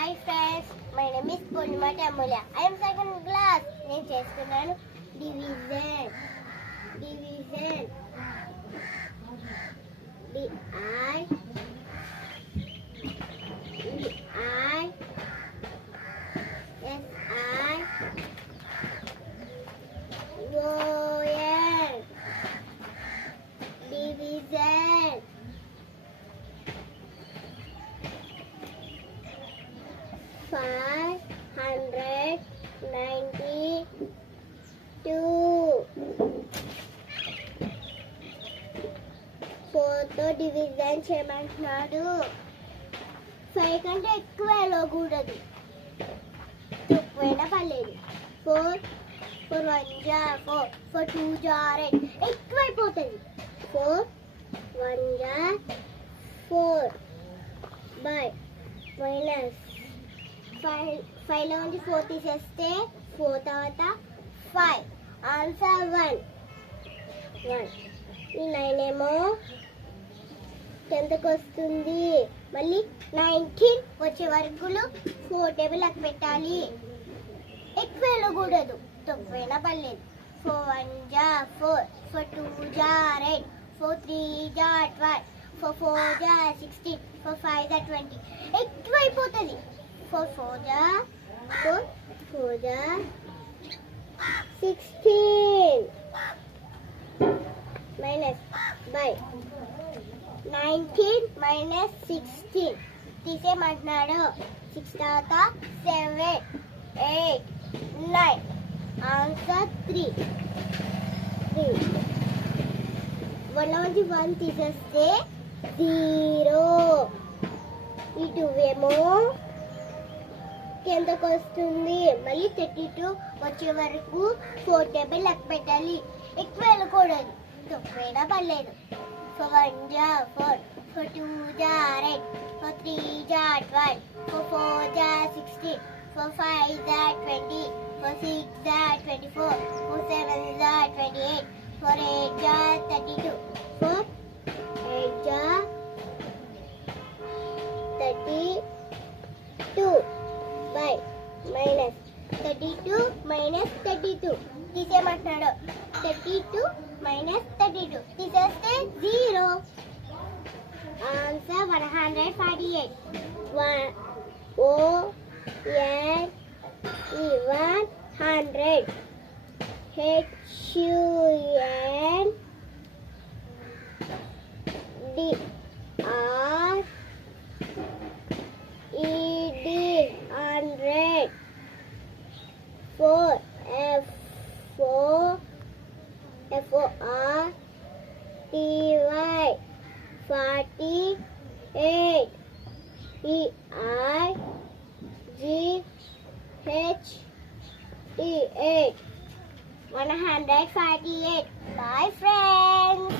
Hi friends, my name is Purnima Tamulya. I am second class. నేను చేస్తున్నాను division. Division. D-I S-I O-N Division. 592 4తో డివిజన్ చేయమంటున్నాడు. 5 కంటే ఎక్కువ వెళ్ళకూడదు, తక్కువైనా పర్లేదు. 4 1 జా 4 2 జా 8 ఎక్కువైపోతుంది. 4 1 జా 4 బై మైనస్ 5 లో నుంచి 4 తీసేస్తే 4 తర్వాత 5 ఆన్సర్ 1. ఈ 9 ఏమో 10కి వస్తుంది. మళ్ళీ 19 వచ్చే వరకు 4 టేబుల్ లెక్క పెట్టాలి. ఎక్కువ వెళ్ళకూడదు, తక్కువైనా పర్లేదు. 4 1 జా 4 4 2 జా 8 4 3 జా 12 4 4 జా 16 4 5 జా 20 ఎక్కువైపోతుంది. 4 4 జా 4 4 జా 16 మైనస్ బై 19 మైనస్ 16 తీసేయమంటున్నాడు. 6 తర్వాత 7 8 9 ఆన్సర్ 3. 1 నుంచి 1 తీసేస్తే 0. ఈ 2 ఏమో కిందకు వస్తుంది. మళ్ళీ 32 వచ్చే వరకు 4 టేబుల్ లెక్క పెట్టాలి. ఎక్కువ వెళ్ళకూడదు, తక్కువైనా పర్లేదు. 4 1 జా 4 4 2 జా 8 4 3 జా 12 4 4 జా 16 4 5 జా 20 4 6 జా 24 4 7 జా 28 4 8 జా 32 4 8 జా 32 బై మైనస్ 32 మైనస్ 32 తీసేయమంటున్నాడు. 32 మైనస్ 32 తీసేస్తే 0. ఆన్సర్ 148. O-N-E 100 H-U-N D-R-E-D 100 4 F-4 F-O-R-T-Y 48 E-I-G-H-T 8 148. Bye friends.